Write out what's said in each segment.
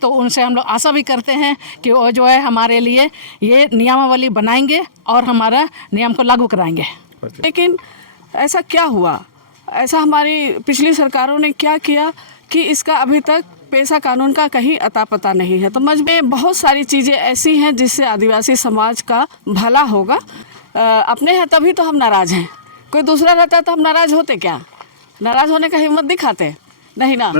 तो उनसे हम लोग आशा भी करते हैं कि वो जो है हमारे लिए ये नियमावली बनाएंगे और हमारा नियम को लागू कराएंगे। लेकिन ऐसा क्या हुआ, ऐसा हमारी पिछली सरकारों ने क्या किया कि इसका अभी तक पेशा कानून का कहीं अता पता नहीं है। तो मज में बहुत सारी चीज़ें ऐसी हैं जिससे आदिवासी समाज का भला होगा। अपने हैं तभी तो हम नाराज़ हैं, कोई दूसरा रहता तो हम नाराज़ होते क्या? नाराज़ होने का हिम्मत दिखाते नहीं ना।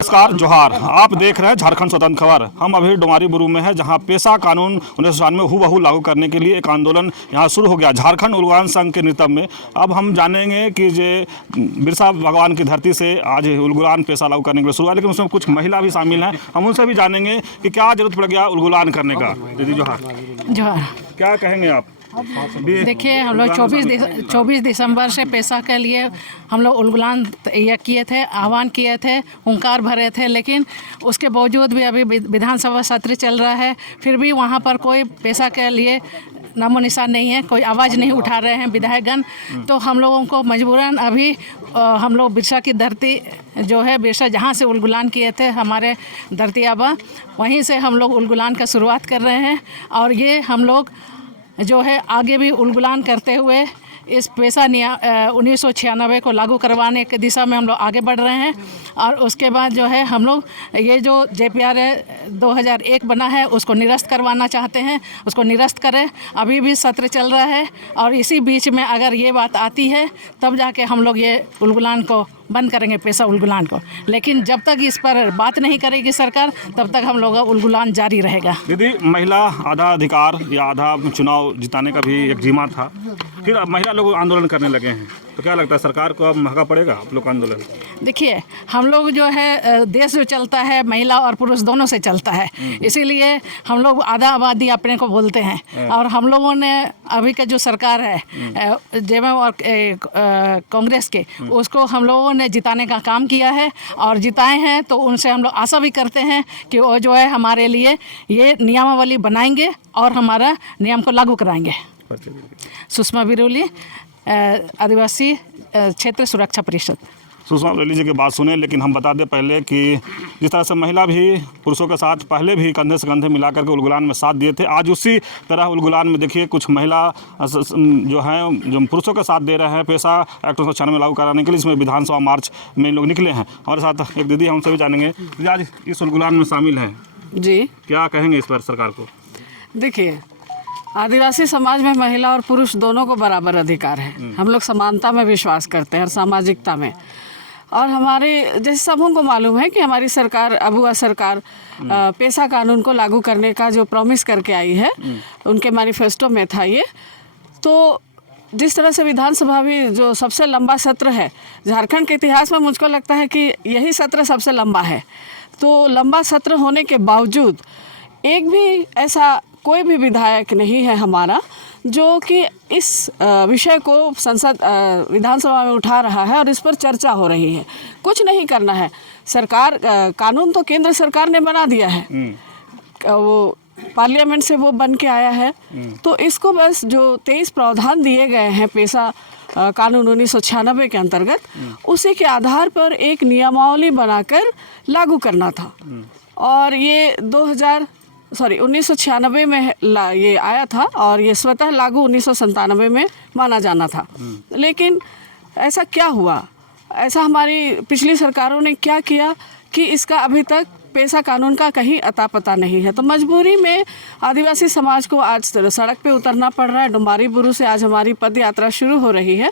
नमस्कार, जोहार। आप देख रहे हैं झारखंड स्वतंत्र खबर। हम अभी डोमारी बुरू में है, जहां पेशा कानून 1996 हूबहू लागू करने के लिए एक आंदोलन यहां शुरू हो गया झारखंड उलगुलान संघ के नेतृत्व में। अब हम जानेंगे कि जे बिरसा भगवान की धरती से आज उलगुलान पेशा लागू करने के लिए शुरू हुआ, लेकिन उसमें कुछ महिला भी शामिल हैं। हम उनसे भी जानेंगे कि क्या जरूरत पड़ गया उलगुलान करने का। दीदी जोहार। जोहार। क्या कहेंगे आप? देखिए, हम लोग 24 दिसंबर से पेशा के लिए हम लोग उलगुलान ये किए थे, आह्वान किए थे, हुंकार भरे थे, लेकिन उसके बावजूद भी अभी विधानसभा सत्र चल रहा है, फिर भी वहाँ पर कोई पेशा के लिए नामो निशान नहीं है, कोई आवाज़ नहीं उठा रहे हैं विधायकगण। तो हम लोगों को मजबूरन अभी हम लोग बिरसा की धरती जो है, बिरसा जहाँ से उलगुलान किए थे हमारे धरती आबा, वहीं से हम लोग उलगुलान का शुरुआत कर रहे हैं। और ये हम लोग जो है आगे भी उलगुलान करते हुए इस पेशा 1996 को लागू करवाने की दिशा में हम लोग आगे बढ़ रहे हैं। और उसके बाद जो है हम लोग ये जो JPR 2001 बना है उसको निरस्त करवाना चाहते हैं, उसको निरस्त करें। अभी भी सत्र चल रहा है और इसी बीच में अगर ये बात आती है तब जाके हम लोग ये उलगुलान को बंद करेंगे, पेशा उलगुलान को। लेकिन जब तक इस पर बात नहीं करेगी सरकार, तब तक हम लोग का उलगुलान जारी रहेगा। दीदी, महिला आधा अधिकार या आधा चुनाव जिताने का भी एक जीमा था, फिर अब महिला लोग आंदोलन करने लगे हैं, तो क्या लगता है सरकार को अब महंगा पड़ेगा आप लोग का आंदोलन? देखिए, हम लोग जो है देश जो चलता है महिला और पुरुष दोनों से चलता है, इसीलिए हम लोग आधा आबादी अपने को बोलते हैं। और हम लोगों ने अभी का जो सरकार है JMM और कांग्रेस के, उसको हम लोगों ने जिताने का काम किया है और जिताए हैं। तो उनसे हम लोग आशा भी करते हैं कि वो जो है हमारे लिए ये नियमावली बनाएंगे और हमारा नियम को लागू कराएंगे। सुषमा बिरोली, आदिवासी क्षेत्र सुरक्षा परिषद। सुषमा बिरोली जी की बात सुने, लेकिन हम बता दें पहले कि जिस तरह से महिला भी पुरुषों के साथ पहले भी कंधे से कंधे मिलाकर के उलगुलान में साथ दिए थे, आज उसी तरह उलगुलान में देखिए कुछ महिला जो हैं जो पुरुषों का साथ दे रहे हैं पेशा एक्ट 1996 लागू कराने के लिए। इसमें विधानसभा मार्च में लोग निकले हैं। हमारे साथ एक दीदी, हमसे भी जानेंगे, आज इस उलगुलान में शामिल हैं जी, क्या कहेंगे इस पर सरकार को? देखिए, आदिवासी समाज में महिला और पुरुष दोनों को बराबर अधिकार है। हम लोग समानता में विश्वास करते हैं और सामाजिकता में। और हमारे जैसे सबों को मालूम है कि हमारी सरकार, अबुआ सरकार, पेशा कानून को लागू करने का जो प्रॉमिस करके आई है, उनके मैनिफेस्टो में था ये। तो जिस तरह से विधानसभा भी जो सबसे लंबा सत्र है झारखंड के इतिहास में, मुझको लगता है कि यही सत्र सबसे लंबा है। तो लंबा सत्र होने के बावजूद एक भी ऐसा कोई भी विधायक नहीं है हमारा जो कि इस विषय को संसद विधानसभा में उठा रहा है और इस पर चर्चा हो रही है। कुछ नहीं करना है, सरकार कानून तो केंद्र सरकार ने बना दिया है, वो पार्लियामेंट से वो बन के आया है। तो इसको बस जो 23 प्रावधान दिए गए हैं पेशा कानून 1996 के अंतर्गत, उसी के आधार पर एक नियमावली बनाकर लागू करना था। और ये 1996 में ये आया था और ये स्वतः लागू 1997 में माना जाना था। लेकिन ऐसा क्या हुआ, ऐसा हमारी पिछली सरकारों ने क्या किया कि इसका अभी तक पेशा कानून का कहीं अता पता नहीं है। तो मजबूरी में आदिवासी समाज को आज सड़क पे उतरना पड़ रहा है। डोमारी बुरू से आज हमारी पद यात्रा शुरू हो रही है।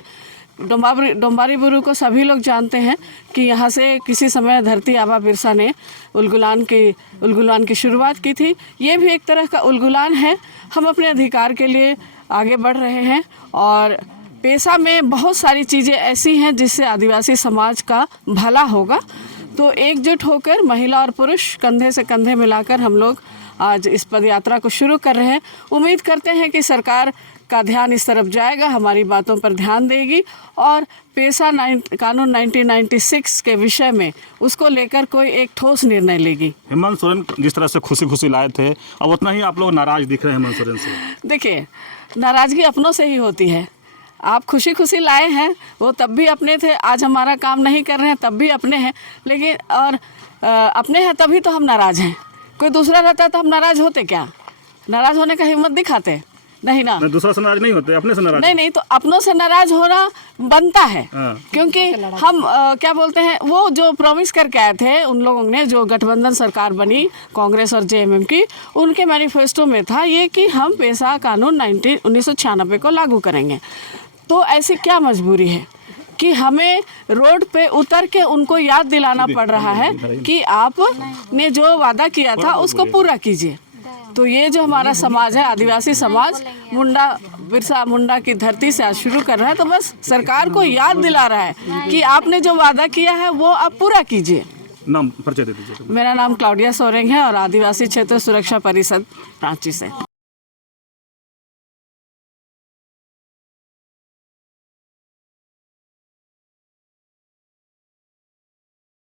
डोमारी बुरू को सभी लोग जानते हैं कि यहाँ से किसी समय धरती आबा बिरसा ने उलगुलान की शुरुआत की थी। ये भी एक तरह का उलगुलान है। हम अपने अधिकार के लिए आगे बढ़ रहे हैं और पेशा में बहुत सारी चीज़ें ऐसी हैं जिससे आदिवासी समाज का भला होगा। तो एकजुट होकर महिला और पुरुष कंधे से कंधे मिलाकर हम लोग आज इस पद यात्रा को शुरू कर रहे हैं। उम्मीद करते हैं कि सरकार का ध्यान इस तरफ जाएगा, हमारी बातों पर ध्यान देगी और पेशा कानून 1996 के विषय में उसको लेकर कोई एक ठोस निर्णय लेगी। हेमंत सोरेन जिस तरह से खुशी खुशी लाए थे, अब उतना ही आप लोग नाराज दिख रहे हैं हेमंत सोरेन से। देखिए, नाराज़गी अपनों से ही होती है। आप खुशी खुशी लाए हैं, वो तब भी अपने थे, आज हमारा काम नहीं कर रहे हैं तब भी अपने हैं, लेकिन और अपने हैं तभी तो हम नाराज़ हैं। कोई दूसरा रहता तो हम नाराज़ होते क्या? नाराज़ होने का हिम्मत दिखाते नहीं ना। दूसरा से नाराज नहीं होते, अपने से नाराज। नहीं, तो अपनों से नाराज होना बनता है। क्योंकि हम क्या बोलते हैं, वो जो प्रॉमिस करके आए थे उन लोगों ने, जो गठबंधन सरकार बनी कांग्रेस और जेएमएम की, उनके मैनिफेस्टो में था ये कि हम पेशा कानून 1996 को लागू करेंगे। तो ऐसी क्या मजबूरी है कि हमें रोड पे उतर के उनको याद दिलाना पड़ रहा है कि आपने जो वादा किया था उसको पूरा कीजिए। तो ये जो हमारा समाज है, आदिवासी समाज, बिरसा मुंडा की धरती से आज शुरू कर रहा है, तो बस सरकार को याद दिला रहा है कि आपने जो वादा किया है वो आप पूरा कीजिए। नाम परिचय दे दीजिए। मेरा नाम क्लाउडिया सोरेंग है और आदिवासी क्षेत्र सुरक्षा परिषद रांची से।